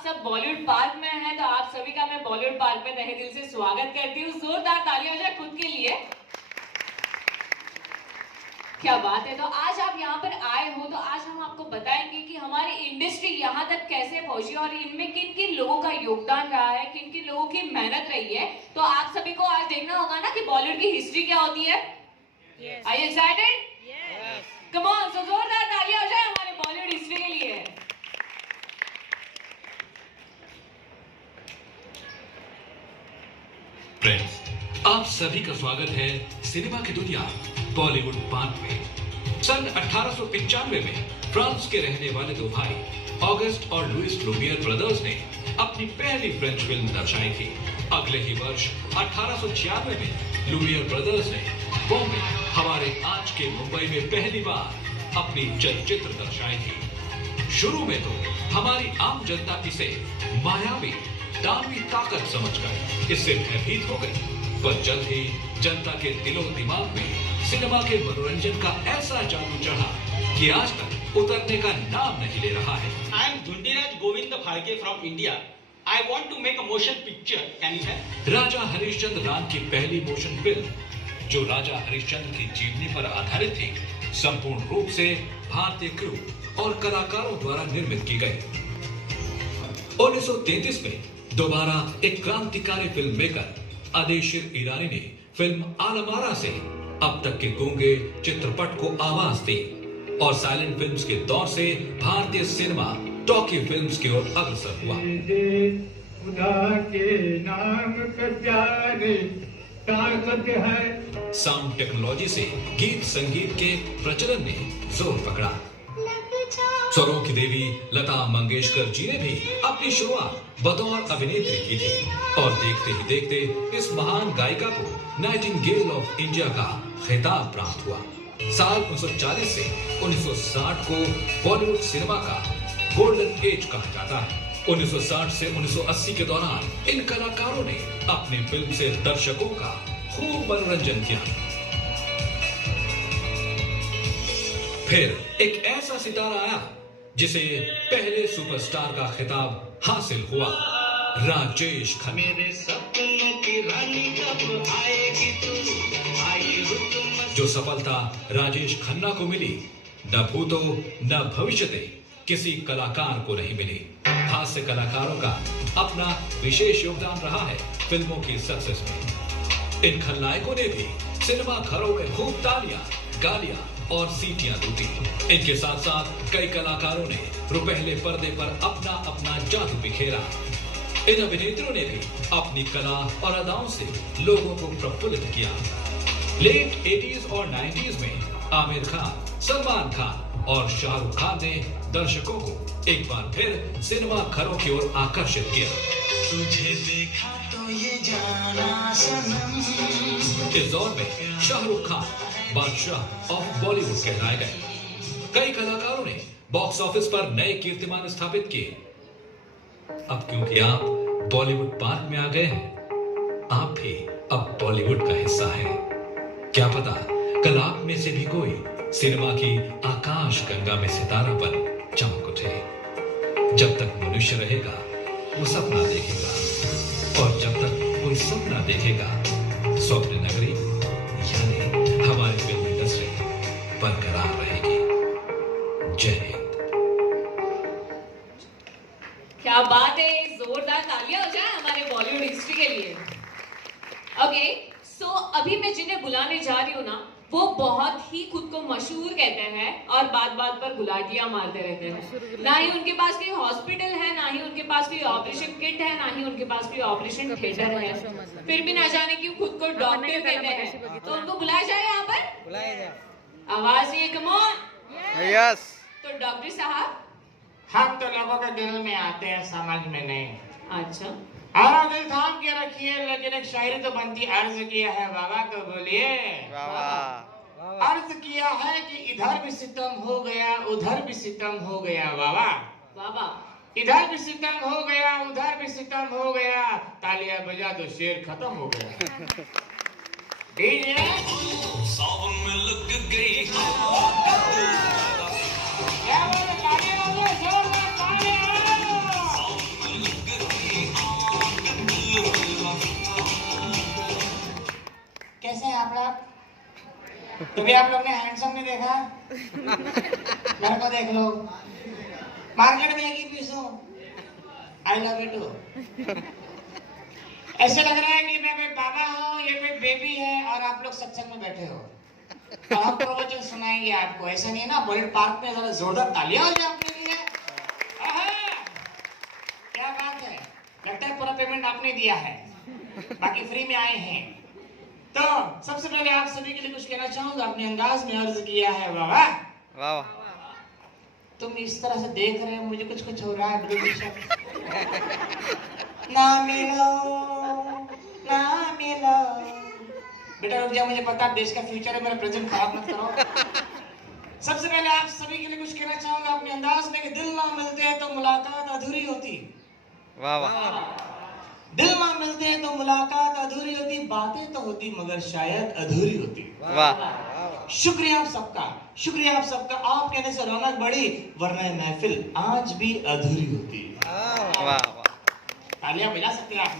आप सब बॉलीवुड पार्क में हैं, तो आप सभी का मैं बॉलीवुड पार्क में तहे दिल से स्वागत करती हूँ। जोरदार तालियां हो जाए खुद के लिए। क्या बात है। तो आज आप यहाँ पर आए हो, तो आज हम आपको बताएंगे कि हमारी इंडस्ट्री यहाँ तक कैसे पहुंची और इनमें किन किन लोगों का योगदान रहा है, किन किन लोगों की मेहनत रही है। तो आप सभी को आज देखना होगा ना कि बॉलीवुड की हिस्ट्री क्या होती है। Are you excited? Yes. Come on, so जोरदार तालियां हो जाए हमारे बॉलीवुड हिस्ट्री के लिए। फ्रेंड्स, आप सभी का स्वागत है सिनेमा की दुनिया बॉलीवुड पार्क में। सन 1895 में फ्रांस के रहने वाले दो भाई ऑगस्ट और लुइस लुमियर ब्रदर्स ने अपनी पहली फ्रेंच फिल्म दर्शाई थी। अगले ही वर्ष 1896 में लुमियर ब्रदर्स ने बॉम्बे, हमारे आज के मुंबई में पहली बार अपनी चलचित्र दर्शाई थी। शुरू में तो हमारी आम जनता इसे मायावी दानवी ताकत समझकर इससे भयभीत हो गई, पर जल्द ही जनता के दिलो दिमाग में सिनेमा के मनोरंजन का ऐसा जादू चढ़ा कि आज तक उतरने का नाम नहीं ले रहा है। I am Dhundiraj Govind Phalke from India. I want to make a motion picture. Can you help? राजा हरिश्चंद्र राम की पहली मोशन फिल्म, जो राजा हरिश्चंद्र की जीवनी पर आधारित थी, संपूर्ण रूप से भारतीय क्रू और कलाकारों द्वारा निर्मित की गई। 1933 में दोबारा एक क्रांतिकारी फिल्म मेकर आदेशिर ईरानी ने फिल्म आलमारा से अब तक के गूंगे चित्रपट को आवाज दी और साइलेंट फिल्म्स के दौर से भारतीय सिनेमा टॉकी फिल्म्स की ओर अग्रसर हुआ। साउंड टेक्नोलॉजी से गीत संगीत के प्रचलन ने जोर पकड़ा। स्वरों की देवी लता मंगेशकर जी ने भी अपनी शुरुआत बतौर अभिनेत्री की थी और देखते ही देखते इस महान गायिका को नाइटिंगेल ऑफ इंडिया का खिताब प्राप्त हुआ। साल 1940 से 1960 को बॉलीवुड सिनेमा का गोल्डन एज कहा जाता है। 1960 से 1980 के दौरान इन कलाकारों ने अपनी फिल्म से दर्शकों का खूब मनोरंजन किया। फिर एक ऐसा सितारा आया जिसे पहले सुपरस्टार का खिताब हासिल हुआ, राजेश खन्ना। मेरे सपनों की रानी कब आएगी तू, आई हो तुम। जो सफलता राजेश खन्ना को मिली, न भूतो न भविष्यते किसी कलाकार को नहीं मिली। हास्य कलाकारों का अपना विशेष योगदान रहा है फिल्मों की सक्सेस में। इन खलनायकों ने भी सिनेमा घरों में खूब तालियां, गालियां और सीटियां लूटी। इनके साथ साथ कई कलाकारों ने रुपहले पर्दे पर अपना अपना जादू बिखेरा। इन अभिनेत्रियों ने भी अपनी कला और अदाओं से लोगों को प्रफुल्लित किया। लेट 80s और 90s में आमिर खान, सलमान खान और शाहरुख खान ने दर्शकों को एक बार फिर सिनेमा घरों की ओर आकर्षित किया। तुझे देखा तो ये जाना सनम। इस दौर में शाहरुख खान बादशाह ऑफ बॉलीवुड कहलाए गए। कई कलाकारों ने बॉक्स ऑफिस पर नए कीर्तिमान स्थापित किए। अब क्योंकि आप बॉलीवुड पार्क में आ गए हैं, आप भी अब बॉलीवुड का हिस्सा हैं। क्या पता कल आप में से भी कोई सिनेमा की आकाश गंगा में सितारा बन चमक उठे। जब तक मनुष्य रहेगा वो सपना देखेगा, और जब तक कोई सपना देखेगा स्वप्न नगरी यानी हमारी फिल्म इंडस्ट्री बरकरार रहेगी। जय हिंद। क्या बात है, जोरदार तालियां हो जाए हमारे बॉलीवुड हिस्ट्री के लिए। ओके, सो अभी मैं जिन्हें बुलाने जा रही हूँ ना, वो बहुत ही खुद को मशहूर कहते हैं और बात बात पर गुलाटियां मारते रहते हैं। ना ही उनके पास कोई हॉस्पिटल है, ना ही उनके पास कोई ऑपरेशन किट है, ना ही उनके पास कोई ऑपरेशन थिएटर है। फिर भी ना जाने क्यों खुद को डॉक्टर कहते हैं। तो उनको बुलाया जाए यहाँ पर, बुलाया जाए। आवाज ये, कम ऑन। यस। तो डॉक्टर साहब, हम तो लोगों के दिल में आते हैं, समझ में नहीं। अच्छा, और दिल थाम के रखिए, लेकिन एक शायरी तो बनती। अर्ज किया है बाबा तो बोलिए। अर्ज किया है कि इधर भी सितम हो गया, उधर भी सितम हो गया बाबा। बाबा इधर भी सितम हो गया, उधर भी सितम हो गया, तालियां बजा दो शेर खत्म हो गया। सावन में लग गई क्या बोले, तालियां बजाओ, जोरदार तालियां। तो भी आप लोग ने हैंडसम नहीं देखा? मेरे को देख लो, मार्केट में एक ही पीस हूँ, आई लव यू टू। ऐसे लग रहा है कि मैं कोई बाबा हूँ, ये कोई बेबी है और आप लोग सत्संग में बैठे हो। तो हम प्रवचन सुनाएंगे आपको, ऐसा नहीं है ना? बुलेट पार्क में जरा जोरदार तालियां हो जाए अपने लिए। क्या बात है, लगता है पूरा पेमेंट आपने दिया है, बाकी फ्री में आए हैं। तो सबसे पहले आप सभी के लिए कुछ कहना चाहूंगा, अपने अंदाज में अर्ज किया है। वाह वाह, तुम इस तरह से देख रहे हो, मुझे कुछ कुछ हो रहा है। ना मिलो ना मिलो, बेटा रुक जा, मुझे पता है देश का फ्यूचर है, मेरा प्रेजेंट खराब मत करो। सबसे पहले आप सभी के लिए कुछ कहना चाहूंगा अपने अंदाज में कि दिल ना मिलते हैं तो मुलाकात अधूरी होती। वाह वाह। दिल ना मिलते हैं तो मुलाकात अधूरी होती, बातें तो होती मगर शायद अधूरी होती। वाह। शुक्रिया आप सबका, शुक्रिया आप सबका, आप कहने से रौनक बढ़ी, वरना महफिल आज भी अधूरी होती। वाह वाह, तालियां बजा सकते हैं आप।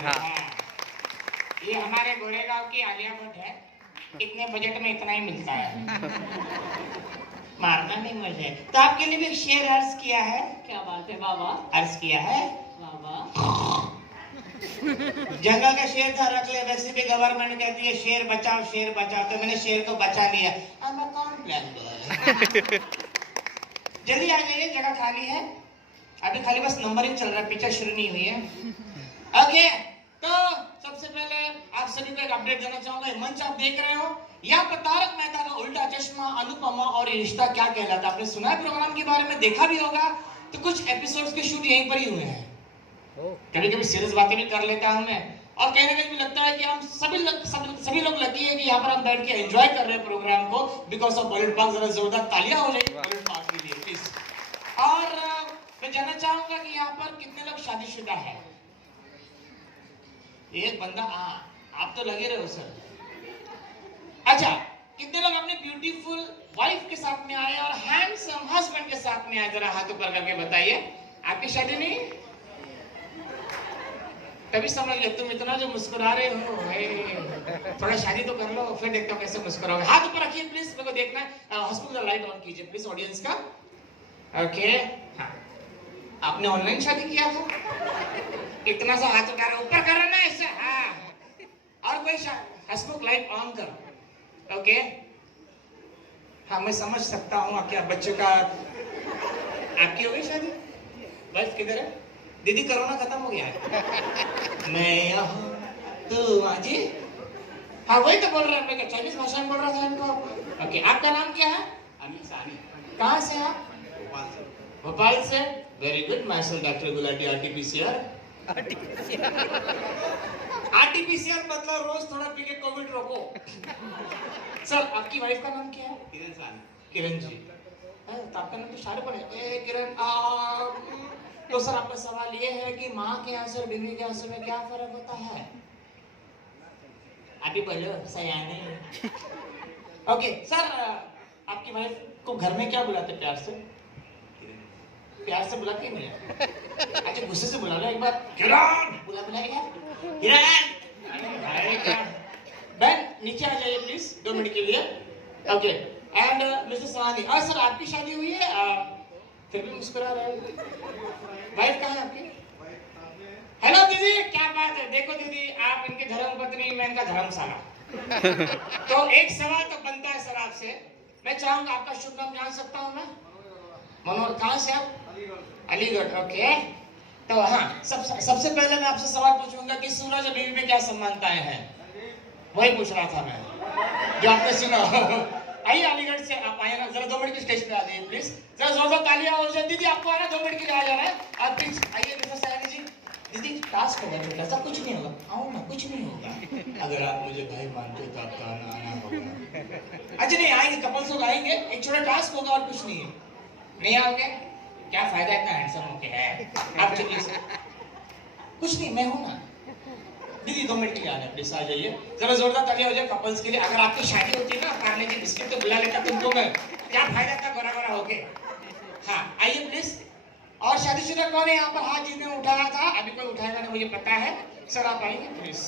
ये हमारे गोरेगांव की आलिया भट्ट है, इतने बजट में इतना ही मिलता है, मारना नहीं मुझे। तो आपके लिए भी एक शेर अर्ज किया है। क्या बात है, बाबा अर्ज किया है। बाबा जंगल का शेर था, रख ले। वैसे भी गवर्नमेंट कहती है शेर बचाओ, तो मैंने शेर को बचा लिया। जल्दी आ जाइए, जगह खाली है, अभी खाली बस नंबरिंग चल रहा है, पिक्चर शुरू नहीं हुई है। ओके, तो सबसे पहले आप सभी को एक अपडेट देना चाहूंगा। मंच आप देख रहे हो, यहाँ पर तारक मेहता का उल्टा चश्मा, अनुपमा और ये रिश्ता क्या कहलाता, आपने सुना है प्रोग्राम के बारे में, देखा भी होगा। तो कुछ एपिसोड्स के शूट यहीं पर ही हुए हैं। कभी कभी सीरियस बातें भी कर लेता हूं मैं, और कहीं ना कहीं लगता है कि हम सभी लोग लकी है कि यहाँ पर हम बैठ के एंजॉय कर रहे हैं प्रोग्राम को, बिकॉज ऑफ बुलेट पार्क। जरा जोरदार तालियां हो जाएगी बुलेट पार्क के लिए प्लीज। और मैं जानना चाहूंगा कि यहाँ पर कितने लोग शादीशुदा है। एक बंदा, आप तो लगे रहे हो सर। अच्छा, कितने लोग अपने ब्यूटीफुल वाइफ के साथ में आए और हैंडसम हस्बैंड के साथ में आए, जरा हाथ ऊपर करके बताइए। आपकी शादी नहीं? तभी समझ लिया, तुम इतना जो मुस्कुरा रहे हो, थोड़ा शादी तो कर लो, फिर देखता हूँ कैसे मुस्कुराओगे। हाथ ऊपर रखिए प्लीज, मेरे को देखना है। हॉस्पिटल लाइट ऑन कीजिए प्लीज ऑडियंस का। ओके, हाँ, आपने ऑनलाइन शादी किया था? इतना सा हाथ उठा रहे, ऊपर कर ना ऐसे। हाँ, और कोई हंसमुख लाइट ऑन कर। ओके, हाँ, मैं समझ सकता हूँ क्या बच्चों का। आपकी हो गई शादी? वाइफ किधर है? दीदी कोरोना खत्म हो गया है। मैं यहाँ, तू आजी। हाँ वही तो बोल रहा है, मैं चाइनीज भाषा में बोल रहा था इनको। ओके, आपका नाम क्या है? अनिल सानी। कहाँ से आप? भोपाल से। भोपाल से, very good. My self doctor Gulati, RTPCR. RTPCR मतलब रोज थोड़ा पी के कोविड रोको। सर, आपकी वाइफ का नाम क्या है? किरण सानी। किरण जी, तो आपका नाम तो सारे पड़े। किरण, तो सर आपका सवाल ये है कि माँ के आंसू और बीवी के आंसू में क्या फर्क होता है? अभी बोलो सयाने। ओके सर, आपकी वाइफ को घर में क्या बुलाते? प्यार से? प्यार से बुलाते ही नहीं? अच्छा, गुस्से से बुला लो एक बार। किरण बुलाएगा। किरण, बहन नीचे आ जाइए प्लीज 2 मिनट के लिए। Okay, and mister Sawani. और सर आपकी शादी हुई है? फिर भी मुस्कुरा रहे हैं। वाइफ कहाँ है आपकी? हेलो दीदी, क्या बात है? देखो दीदी, आप इनके धर्मपत्नी, मैं इनका धर्मशाला। तो एक सवाल तो बनता है सर आपसे, मैं चाहूंगा आपका शुभ नाम जान सकता हूँ मैं? मनोहर। कहाँ से आप? अलीगढ़। ओके, तो हाँ, सबसे पहले मैं आपसे सवाल पूछूंगा कि सूरज और बीवी में क्या समानताएं हैं? वही पूछ रहा था मैं, जो आपने सुना। आइए अलीगढ़ से आप आए ना, जरा 2 मिनट की स्टेज पे आ जाइए प्लीज। जरा जोरदार तालियां हो जाए। दीदी आपको आना 2 मिनट के लिए आ जाना है, आप प्लीज आइए। मिस्टर सयानी जी, दीदी टास्क होगा छोटा सा, कुछ नहीं होगा। आओ ना, कुछ नहीं होगा। अगर आप मुझे भाई मानते हो तो आपका आना होगा। अच्छा नहीं आएंगे, कपल्स लोग आएंगे, एक छोटा टास्क होगा और कुछ नहीं है। नहीं आओगे? क्या फायदा इतना हैंडसम होके है? आप चलिए। कुछ नहीं, मैं हूं ना। दीदी 2 मिनट के लिए आना प्लीज, आ जाइए। जरा जोरदार तालियां हो जाए कपल्स के लिए। अगर आपकी शादी होती है ना, पार्ले जी बिस्किट तो बुला लेता तुमको मैं, क्या फायदा था गोरा गोरा होके। हाँ आइए प्लीज। और शादीशुदा कौन है यहाँ पर? हाथ जिसने उठाया था, अभी कोई उठाएगा ना मुझे पता है। सर आप आएंगे प्लीज?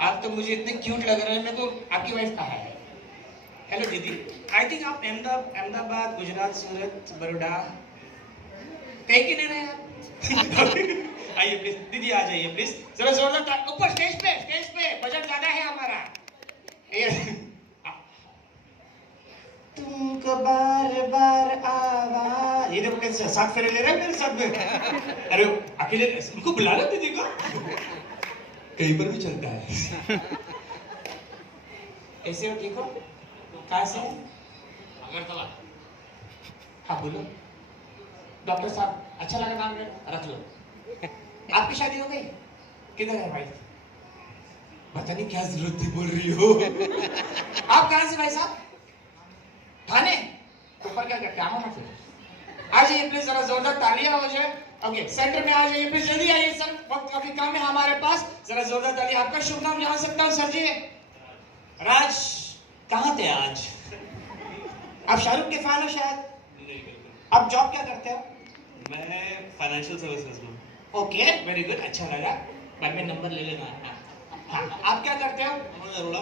आप तो मुझे इतने क्यूट लग रहे हैं। मेरे को आपकी वाइफ कहाँ है? हेलो दीदी, आई थिंक आप अहमदाबाद, गुजरात, सूरत, बड़ौदा कहीं के नहीं रहे आप? आइए प्लीज दीदी, आ जाइए प्लीज, जरा जोरदार ऊपर स्टेज पे बजट ज्यादा है हमारा। तुमको बार बार आवाज, ये देखो कैसे साथ फेरे ले रहे हैं मेरे साथ में। अरे अकेले उनको बुला लो दीदी को, कहीं पर भी चलता है। कैसे हो, ठीक हो? कहाँ से? अगरतला। हाँ बोलो। डॉक्टर साहब, अच्छा लगा नाम रख लो। आपकी शादी हो गई? किधर है भाई? पता नहीं क्या जरूरत थी बोल रही हो। आप कहाँ से भाई साहब? थाने? ऊपर क्या क्या क्या मामा फिर? आ जाइए प्लीज, जरा जोरदार तालियां हो जाए। ओके, सेंटर में आ जाइए प्लीज, जल्दी आइए सर, वक्त काफी कम है हमारे पास। जरा जोरदार तालियां। आपका शुभ नाम जान सकता हूँ सर जी? राज, कहाँ थे आज? आप शाहरुख के फैन हो शायद? नहीं बिल्कुल, आप जॉब क्या करते हो? मैं फाइनेंशियल सर्विसेज में। ओके, वेरी गुड, अच्छा लगा। बाद में नंबर ले लेना। हाँ, आप क्या करते हो? अरोड़ा।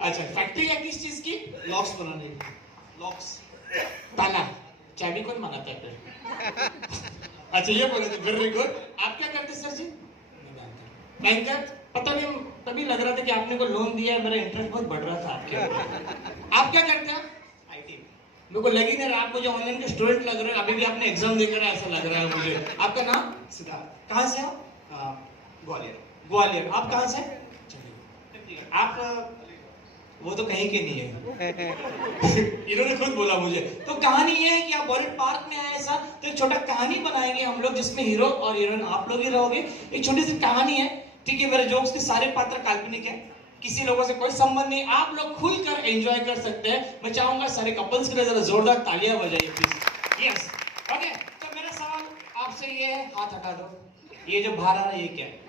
अच्छा, फैक्ट्री है किस चीज की? लॉक्स बनाने की। लॉक्स। ताला, चाबी कौन बनाता है फिर? अच्छा, ये बोले थे, वेरी गुड। आप क्या करते सर जी? बैंकर। पता नहीं, तभी लग रहा था कि आपने को लोन दिया है, मेरा इंटरेस्ट बहुत बढ़ रहा था आपके ऊपर। आप क्या करते हो? आईटी। मेरे को लग ही नहीं रहा, आप मुझे ऑनलाइन के स्टूडेंट लग रहे हैं, अभी भी आपने एग्जाम देकर ऐसा लग रहा है मुझे। आपका नाम? सिद्धार्थ। कहाँ से हो? ग्वालियर। ग्वालियर। आप कहाँ से? आप वो तो कहीं के नहीं है। इन्होंने खुद बोला मुझे। तो कहानी ये है कि आप बॉलीवुड पार्क में आए सर, तो एक छोटा कहानी बनाएंगे हम लोग, जिसमें हीरो और हीरोइन आप लोग ही रहोगे। एक छोटी सी कहानी है, ठीक है? मेरे जोक्स के सारे पात्र काल्पनिक है, किसी लोगों से कोई संबंध नहीं, आप लोग खुलकर एंजॉय कर सकते हैं। मैं चाहूंगा सारे कपल्स के लिए जरा जोरदार तालियां बजाइए प्लीज। Yes, okay. तो मेरा सवाल आपसे ये है, हाथ हटा दो, ये जो बाहर आ रहा है ये क्या है?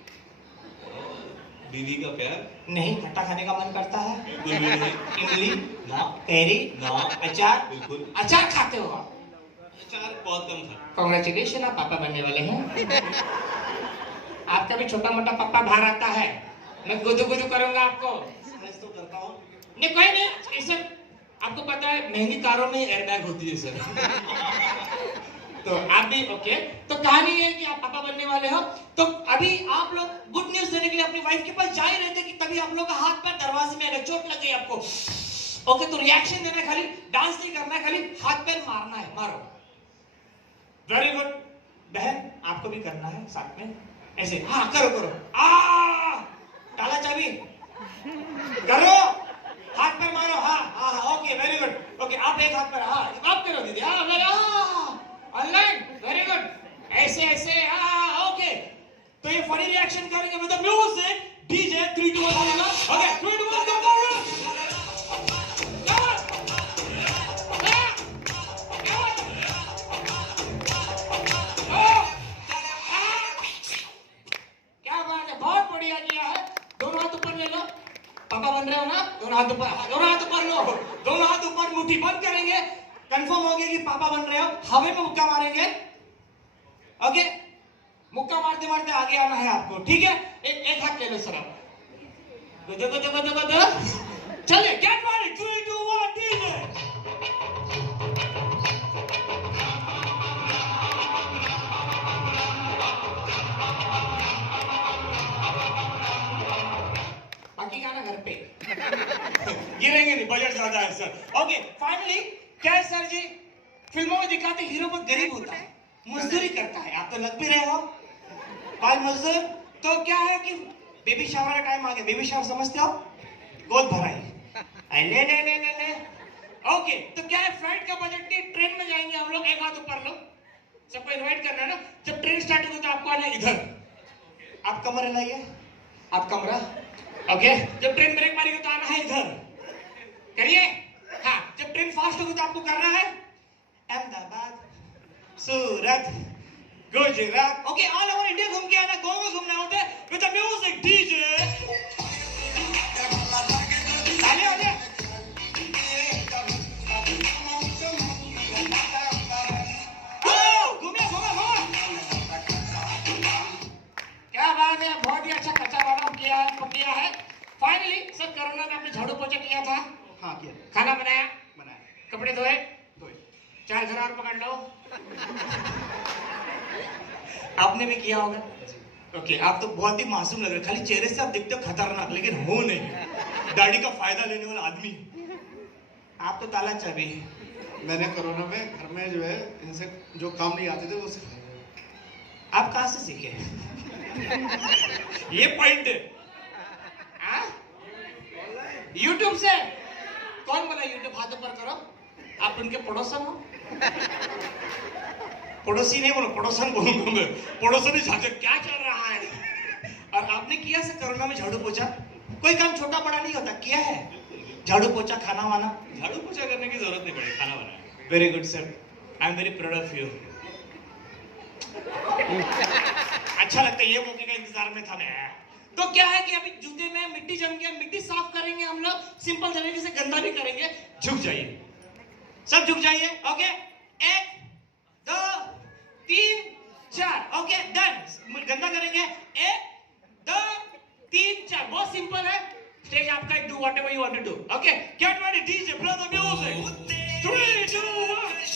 बीवी का प्यार। नहीं, खट्टा खाने का मन करता है? बिल्कुल भी नहीं। इमली ना। कैरी ना। अचार? बिल्कुल। अचार खाते हो आप? अचार बहुत कम था। कांग्रेचुलेशन, आप पापा बनने वाले हैं। आपका भी छोटा मोटा पापा बाहर आता है, मैं गुदू गुदू करूंगा आपको। एक्सरसाइज तो करता हूँ। नहीं कोई नहीं सर, आपको पता है महंगी कारों में एयरबैग होती है सर। तो आप भी ओके। तो कहानी ये है कि आप पापा बनने वाले हो, तो अभी आप लोग गुड न्यूज देने के लिए अपनी वाइफ के पास जा ही रहे थे कि तभी आप लोग का हाथ पैर दरवाजे में अगर चोट लग गई आपको, ओके, तो रिएक्शन देना है, खाली डांस नहीं करना है, खाली हाथ पैर मारना है, मारो। Very good. बहन, आपको भी करना है साथ में ऐसे, हाँ करो करो। डाला चाबी, करो, हाथ पैर मारो। हाँ हाँ हाँ, ओके, वेरी गुड। ओके, आप एक हाथ पैर, हाँ आप करो दीदी, हाँ ऑनलाइन, वेरी गुड, ऐसे ऐसे, हाँ ओके। तो ये फनी रिएक्शन करेंगे विद द म्यूजिक। डीजे 3 2 1 आएगा। ओके, 3 2 1 गो। क्या बात है, बहुत बढ़िया किया है। दोनों हाथ ऊपर ले लो, पापा बन रहे हो ना? दोनों हाथ ऊपर, दोनों हाथ ऊपर लो, दोनों हाथ ऊपर, मुट्ठी बंद करेंगे, कंफर्म हो गया कि पापा बन रहे हो। हवा में मुक्का मारेंगे, ओके? मुक्का मारते मारते आगे आना है आपको, ठीक है? एक हाथ ले लो सर आप। चलिए, गेट रेडी, 3 2 1 डीजे। बाकी गाना घर पे गिरेंगे नहीं, बजट ज्यादा है सर। ओके, फाइनली क्या है सर जी, फिल्मों में दिखाते हीरो बहुत गरीब होता है, मजदूरी करता है। आप तो लग भी रहे हो बाल मजदूर। तो क्या है कि बेबी शावर का टाइम आ गया। बेबी शावर समझते हो? गोद भराई, ले ले ले ले ले। ओके, तो क्या है, फ्लाइट का बजट नहीं, ट्रेन में जाएंगे हम लोग। एक हाथ ऊपर लो, सबको इनवाइट करना है ना। जब ट्रेन स्टार्ट होगी तो आपको आना है इधर, आप कमरे लाइए, आप कमरा, ओके। जब ट्रेन ब्रेक मारेगी तो आना है इधर, करिए। हाँ, जब ट्रेन फास्ट होगी तो आपको करना है Ahmedabad, Surat, Gujarat, okay, all over India घूम के आना। गोवा घूमना होता है विद द म्यूजिक डीजे। तालियां हो जाए। घूमिए, घूमिए, क्या बात है, बहुत ही अच्छा कच्चा बादाम किया है। आपने भी किया होगा? ओके, आप तो बहुत ही मासूम लग रहे, खाली चेहरे से आप दिखते हो खतरनाक, लेकिन हो नहीं, दाढ़ी का फायदा लेने वाला आदमी। आप तो ताला चाबी है। मैंने कोरोना में घर में जो है इनसे जो काम नहीं आते थे वो सिखाए। आप कहाँ से सीखे? ये पॉइंट है। यूट्यूब से? कौन बोला यूट्यूब? हाथ ऊपर करो। आप उनके पड़ोसन हो? पड़ोसी नहीं बोलो, पड़ोसन बोलूंगा मैं। पड़ोसन ही झांके क्या चल रहा है। और आपने किया से कोरोना में झाड़ू पोछा? कोई काम छोटा बड़ा नहीं होता, किया है? झाड़ू पोछा, खाना वाना? झाड़ू पोछा करने की जरूरत नहीं पड़ी, खाना बनाया। Very good sir, I am very proud of you. अच्छा लगता है, ये मौके का इंतजार में था मैं। तो क्या है कि अभी जूते में मिट्टी जम गया, मिट्टी साफ करेंगे हम लोग, सिंपल तरीके से, गंदा भी करेंगे। झुक जाइए, सब झुक जाइए। ओके, 1 2 3 4। Okay done. गंदा करेंगे, 1 2 3 4। बहुत सिंपल है। स्टेज आपका, do whatever you want to do. Okay, get ready, DJ play the music. 3 2 1।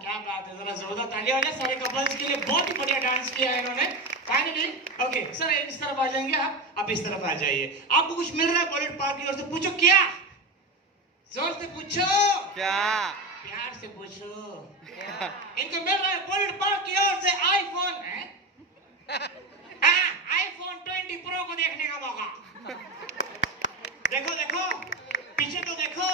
क्या बात है, जरा जोरदार तालियां हो जाए सारे कपल्स के लिए। बहुत ही बढ़िया डांस किया है इन्होंने। फाइनली ओके सर, इस तरफ आ जाएंगे आप इस तरफ आ जाइए। आपको कुछ मिल रहा है बॉलीवुड पार्क की ओर से? पूछो क्या, जोर से पूछो, क्या प्यार से पूछो क्या? इनको मिल रहा है बॉलीवुड पार्क की ओर से आईफोन है। आईफोन 20 प्रो को देखने का मौका। देखो देखो, पीछे तो देखो,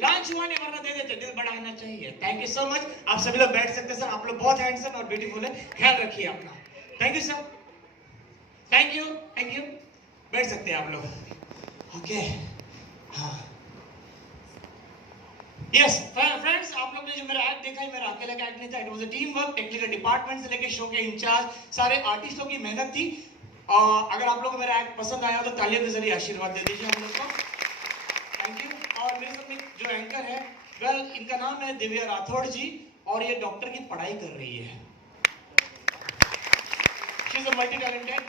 लॉन्च हुआ नहीं, वरना दे देते, दिल बड़ा होना चाहिए। Thank you so much. आप सभी लोग बैठ सकते हैं सर, आप लोग बहुत हैंडसम और ब्यूटीफुल है, ख्याल रखिए अपना। Thank you sir, thank you thank you. बैठ सकते हैं आप लोग। ओके हाँ यस फ्रेंड्स, आप लोग ने जो मेरा एक्ट देखा है, मेरा अकेला का एक्ट नहीं था। It was a team work, technical department से लेकर शो के इंचार्ज, सारे आर्टिस्टों की मेहनत थी। अगर आप लोगों को मेरा एक्ट पसंद आया तो तालियों के जरिए आशीर्वाद दे दीजिए हम लोग को। Thank you. और मेरे साथ में जो एंकर है, वेल इनका नाम है दिव्या राठौड़ जी, और ये डॉक्टर की पढ़ाई कर रही है। She is a multi talented.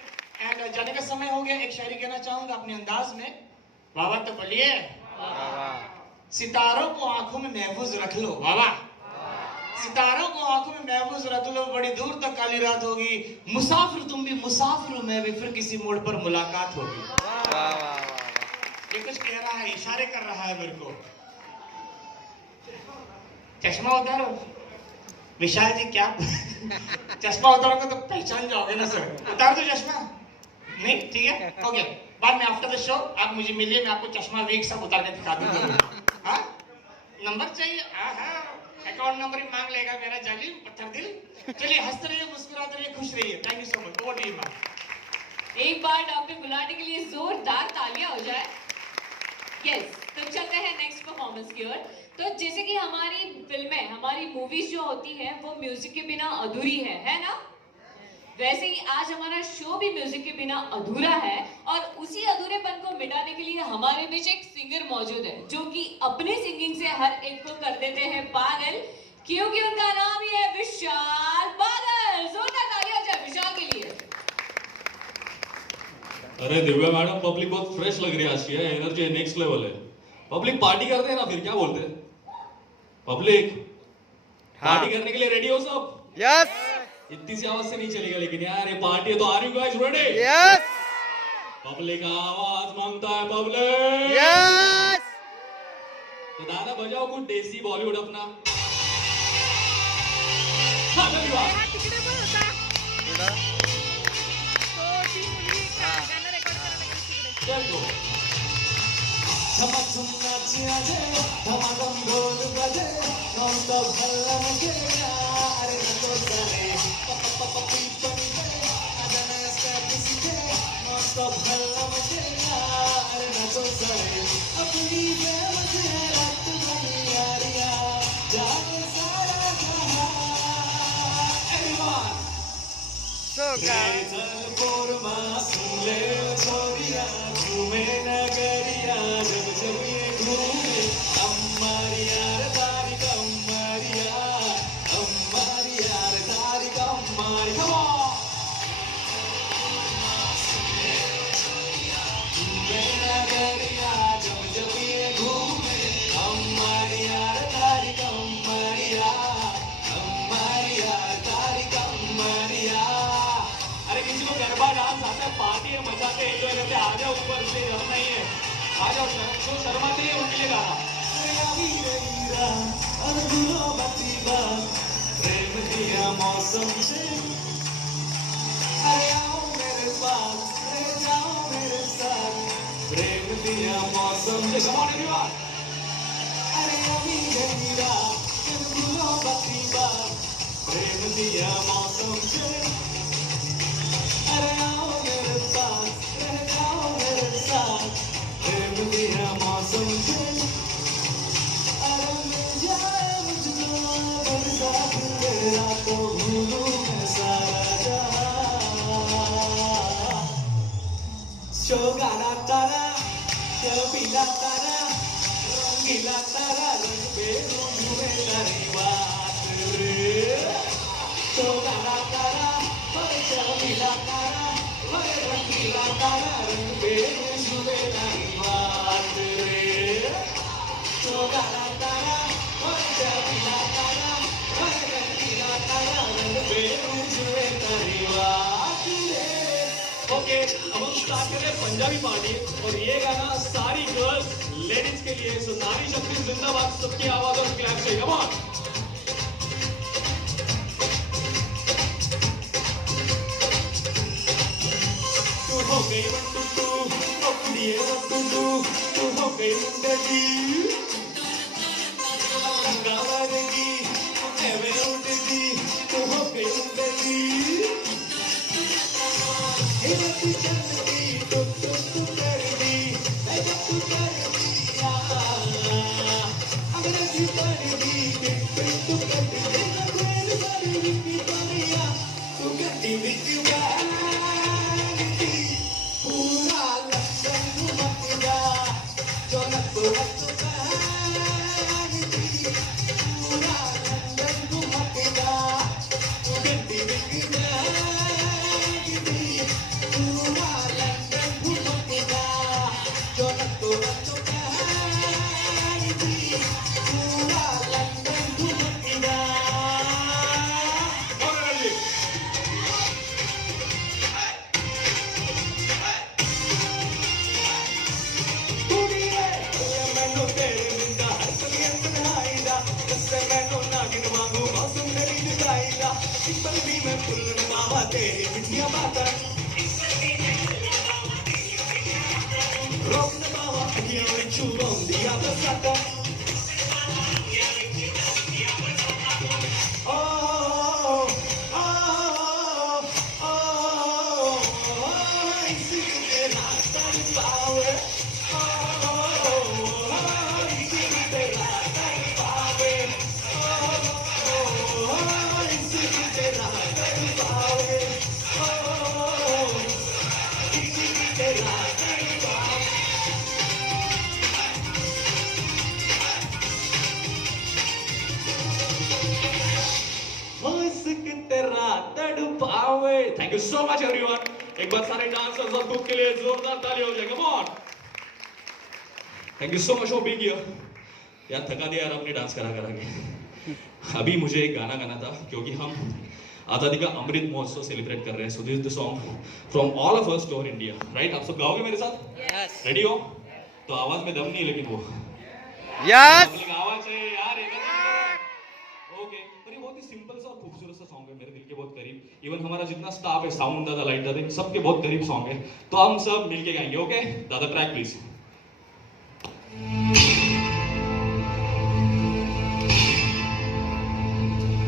And जाने का समय हो गया, एक शायरी कहना चाहूंगा अपने अंदाज में। वाह तो बोलिए, सितारों को आंखों में महफूज रख लो। वाह, सितारों को आंखों में महफूज रख लो, बड़ी दूर तक काली रात होगी, मुसाफिर तुम भी मुसाफिर हूं मैं भी, फिर किसी मोड़ पर मुलाकात होगी। ये कुछ कह रहा है, इशारे कर रहा है मेरे को। चश्मा उतारो विशाल जी, क्या चश्मा उतारोगे तो पहचान जाओगे ना सर। उतार दो चश्मा? नहीं, ठीक है, ओके। बाद में आफ्टर द शो आप मुझे मिलिए, मैं आपको चश्मा वीक सब उतार के दिखा दूंगा। हाँ, नंबर चाहिए? अकाउंट नंबर ही मांग लेगा मेरा जालिम पत्थर दिल। चलिए, हंसते रहिए, मुस्कुराते रहिए, खुश रहिए। Thank you so much. Over to you ma'am. एक बार डॉक्टर गुलाटी के लिए जोरदार तालियां हो जाए। यस, तो चलते हैं नेक्स्ट परफॉर्मेंस की ओर। तो जैसे कि हमारी फिल्में, हमारी मूवीज जो होती हैं वो म्यूजिक के बिना अधूरी है ना? वैसे ही आज हमारा शो भी म्यूजिक के बिना अधूरा है, और उसी अधूरेपन को मिटाने के लिए हमारे बीच एक सिंगर मौजूद है जो कि अपनी सिंगिंग से हर एक को कर देते हैं पागल, क्योंकि उनका नाम ही है विशाल बादल। जोरदार तालियां हो जाए विशाल के लिए। अरे दिव्या मैडम, पब्लिक बहुत फ्रेश लग रही है आज की, एनर्जी नेक्स्ट लेवल है। पब्लिक पार्टी करते हैं ना, फिर क्या बोलते हैं? पब्लिक पार्टी करने के लिए रेडी हो सब? यस। इतनी सी आवाज से नहीं चलेगा लेकिन यार, ये पार्टी है तो are you guys ready? Yes. Public आवाज मांगता है, पब्लिक यस। तो दादा बजाओ कुछ देसी बॉलीवुड अपना। हाँ, धन्यवाद। चलो धमाधम नाचे आजे, धमाधम ढोल बजे, नॉन स्टॉप हल्ला मचेगा, अरे नचो सारे पपी बन गए, आजाना स्टेप सीखे, नॉन स्टॉप हल्ला मचेगा, अरे नचो सारे, अपनी बेवजह रात बनी यारिया, जागे सारा जहां, एवरीवन। चल कोरमा सुन ले छोरिया, घूमे नगरिया, जब जब ये घूमे, हमारी यार तारी कम्मारिया, हमारी यार तारी कम्मारी। Come on! पार्टी है, मचाते एंजॉय करते, आ जाओ ऊपर से, हम नहीं है, आ जाओ, जो शर्माते हैं उनके लिए गाना। प्रेम दिया मौसम से, अरे आओ मेरे पास, रह जाओ मेरे साथ, प्रेम दिया मौसम से। Come on everyone. अरे अभी गई रात, फिर भूलो बाती बात, प्रेम दिया मौसम से, अरे आओ मेरे पास, रह जाओ मेरे साथ, प्रेम दिया मौसम से। अरे मिल जाए मुझको बरसात तेरा तो भूलूं मैं सारा जहां। शोगाना तारा, शबीला तारा, रंगीला तारा, रंग बेरंग में तारी बात रे। शोगाना तारा, ओए शबीला तारा, ओए रंगीला तारा, रंग बेरंग में तारी बात रे। शोगाना तारा, ओए शबीला तारा, ओए रंगीला तारा, रंग बेरंग में तारी बात रे। ओके, अब हम स्टार्ट करें पंजाबी पार्टी, और ये गाना सारी गर्ल्स लेडीज के लिए। सो नारी शक्ति जिंदाबाद, सबकी आवाज और क्लैप से, कम ऑन। तू हो गई बंटू, ओ कुड़िए बंटू, तू हो गई मुंडली, गावारेगी, एवे उड़दी, तू हो गई मुंडली। हे तू चलदी, तू करदी, ए तू करदी या, अंग्रेजी करदी, तू करदी, तेरे सारी की दुनिया, तू करदी विच वाली, पूरा लंदन घुमतिया, जो नक्को नक्को कहानी, पूरा लंदन घुमतिया, तू करदी विच वाली, पूरा लंदन घुमतिया, जो नक्को नक्को कहानी, पूरा लंदन घुमतिया। कुड़िए मैनू तेरे बिंदा हसलियत बनाईदा, दस्से मैनू नागिन वांगू मौसम मेरी जुदाईदा, इस पल भी मैं भुल्लन पावा तेरी मिठियां बातां, रोक न पावा अखियां विचों रोंदियां बरसातां। Thank you so much everyone. एक बार सारे डांसर्स और ग्रुप के लिए जोरदार ताली हो जाए, come on. Thank you so much for being here. यार थका दिया यार आपने डांस करा के। अभी मुझे एक गाना गाना था, क्योंकि हम आज़ादी का अमृत महोत्सव सेलिब्रेट कर रहे हैं। So this is the song from all of us to our India, right? आप सब गाओगे मेरे साथ? यस। रेडी हो? तो आवाज में दम नहीं है, लेकिन वो यस आवाज चाहिए यार। ओके, पर ये बहुत ही सिंपल सा और खूबसूरत सा सॉन्ग है, मेरे दिल के बहुत करीब। इवन हमारा जितना स्टाफ है, साउंड दादा, लाइट दादा, सबके बहुत करीब सॉन्ग है। तो हम सब मिलके गाएंगे। ओके दादा, ट्रैक प्लीज।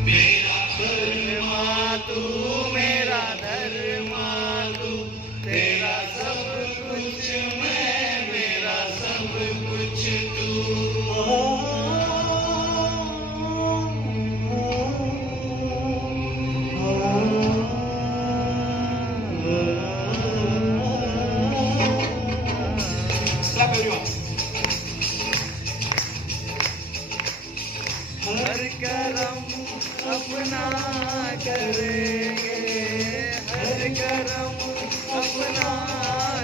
मेरा धर्मा तू, मेरा धर्मा तू, तेरा सब कुछ मैं, मेरा सब कुछ तू। Clap everyone. हर करम अपना करेंगे, हर करम अपना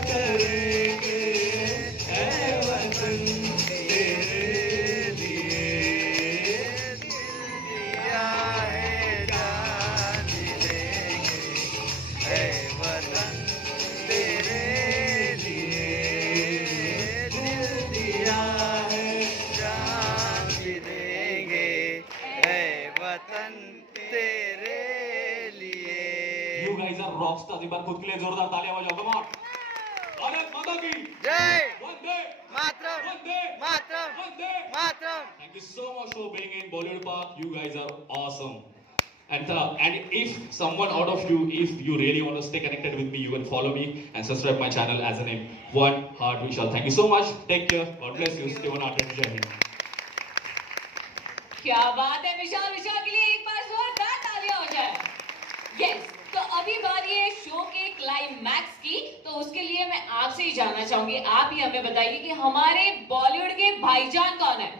करेंगे, ऐ वतन तेरे लिए दिल दिया है, जान देंगे, ऐ वतन तेरे रॉकस्टार्स, एक बार खुद के लिए जोरदार तालियां बजाओ, कम ऑन। भारत माता की जय Vande Mataram Vande Mataram Vande Mataram Thank you so much for being in Bollywood Park. You guys are awesome. And if someone out of you, if you really want to stay connected with me, you can follow me and subscribe my channel as a name One Heart Vishal. Thank you so much. Take care. God bless you. Stay on our Jai Hind. क्या बात है विशाल, विशाल के लिए एक बार जोरदार तालियां हो जाए। यस, तो अभी बारी है शो के क्लाइमैक्स की, तो उसके लिए मैं आपसे ही जानना चाहूंगी, आप ही हमें बताइए कि हमारे बॉलीवुड के भाईजान कौन है,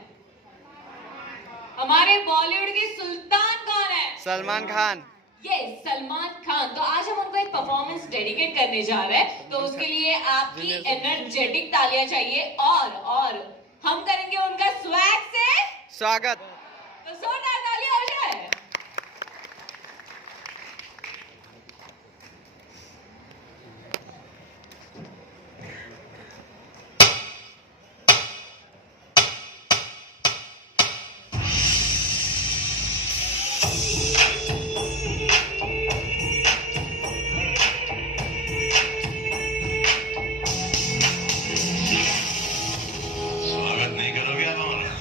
हमारे बॉलीवुड के सुल्तान कौन है? सलमान खान। यस, सलमान खान। तो आज हम उनको एक परफॉर्मेंस डेडिकेट करने जा रहे हैं, तो उसके लिए आपकी एनर्जेटिक तालियां चाहिए और हम करेंगे उनका स्वैग से स्वागत। तो जोरदार तालियां हो जाए। स्वागत नहीं करोगे आप हमारा?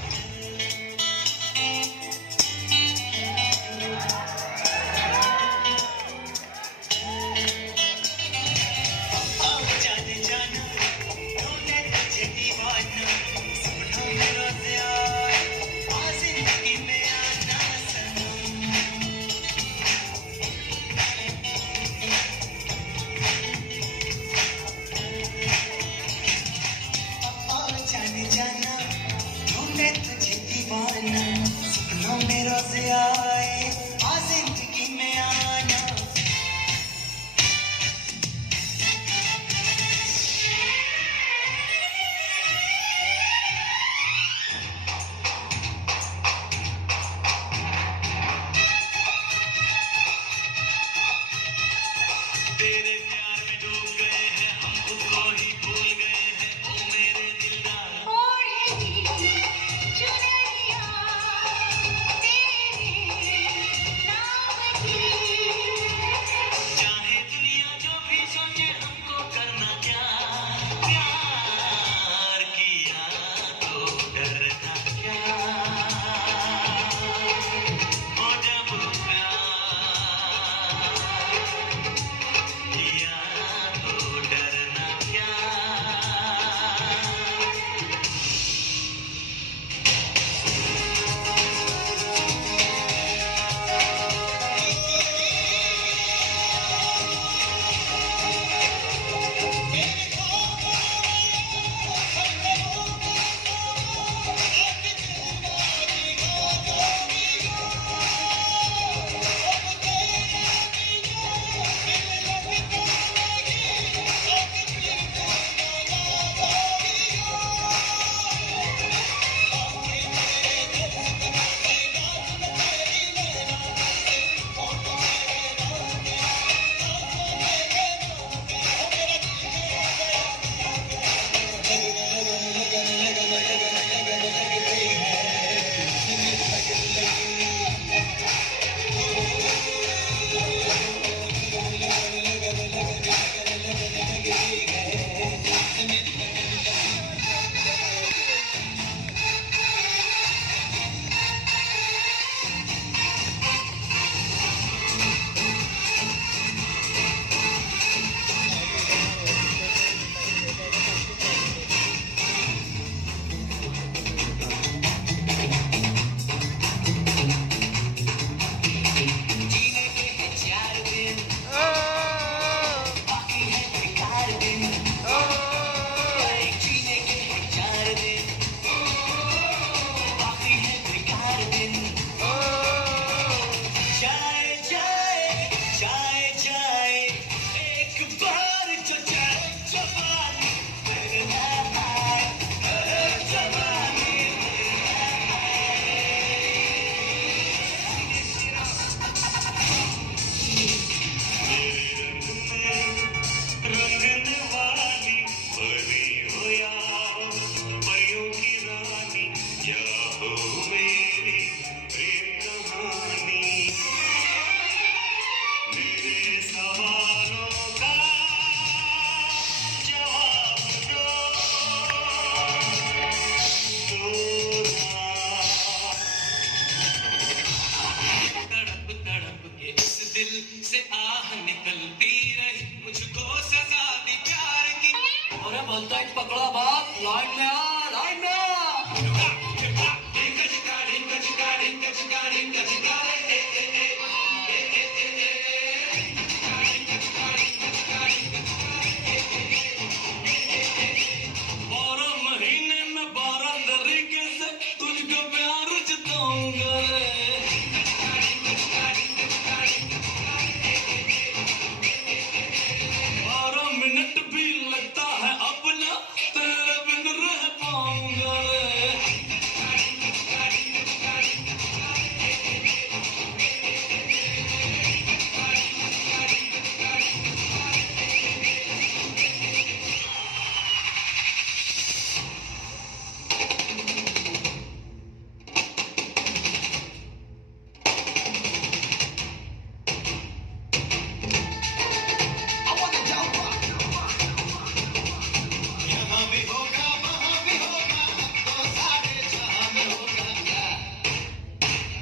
बोलता है पकड़ा बात, लाइन में आ, लाइन में आ।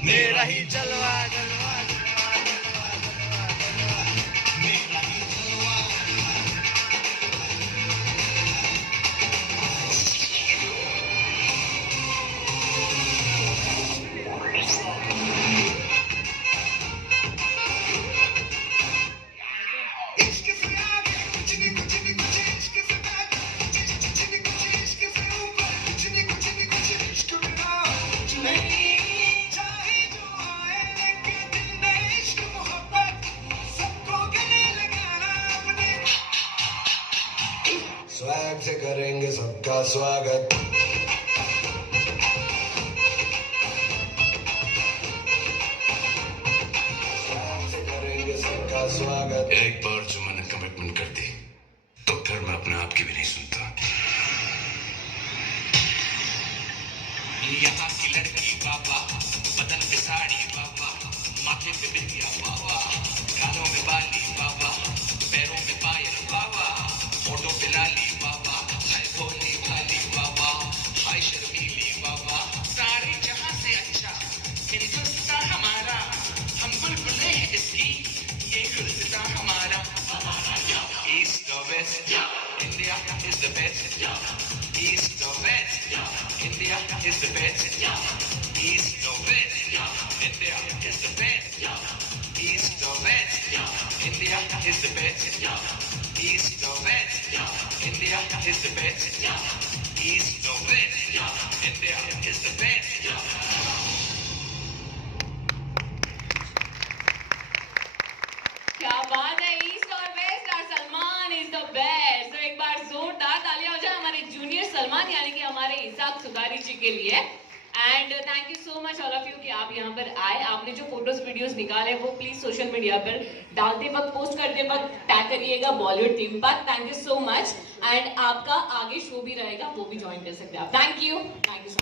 मेरा ही जलवा जलवा जलवा जलवा जलवा स्वैग से करेंगे सबका स्वागत। स्वैग से करेंगे सबका स्वागत। एक बार जो मैंने कमिटमेंट कर दी तो फिर मैं अपने आप की भी नहीं सुनता। यहाँ की लड़की बाबा, बदन पे साड़ी बाबा, माथे पे बिंदिया बाबा, कानों में बाली बाबा, पैरों में पायल बाबा, होठों पे लाली बाबा, हाय भोली भाली बाबा, हाय शर्मीली बाबा। सारे जहां से अच्छा हिंदुस्तान हमारा, हम बुलबुलें हैं इसकी, ये गुलदस्ता हमारा। East or West, India is the best. East or West, India is the best. East or West, India is the best. East or West, India is the best. East or West, India is the best. East or West, India is the best. क्या बात है, east और waste और Salman is the best. तो एक बार जोरदार तालियां हो जाए हमारे जूनियर सलमान यानी कि हमारे इसाक सुधारी जी के लिए। And thank you so much all of you कि आप यहाँ पर आए। आपने जो फोटोज वीडियोस निकाले वो प्लीज सोशल मीडिया पर डालते वक्त, पोस्ट करते वक्त टैग करिएगा बॉलीवुड टीम पर। Thank you so much. And आपका आगे शो भी रहेगा, वो भी ज्वाइन कर सकते हैं आप। Thank you.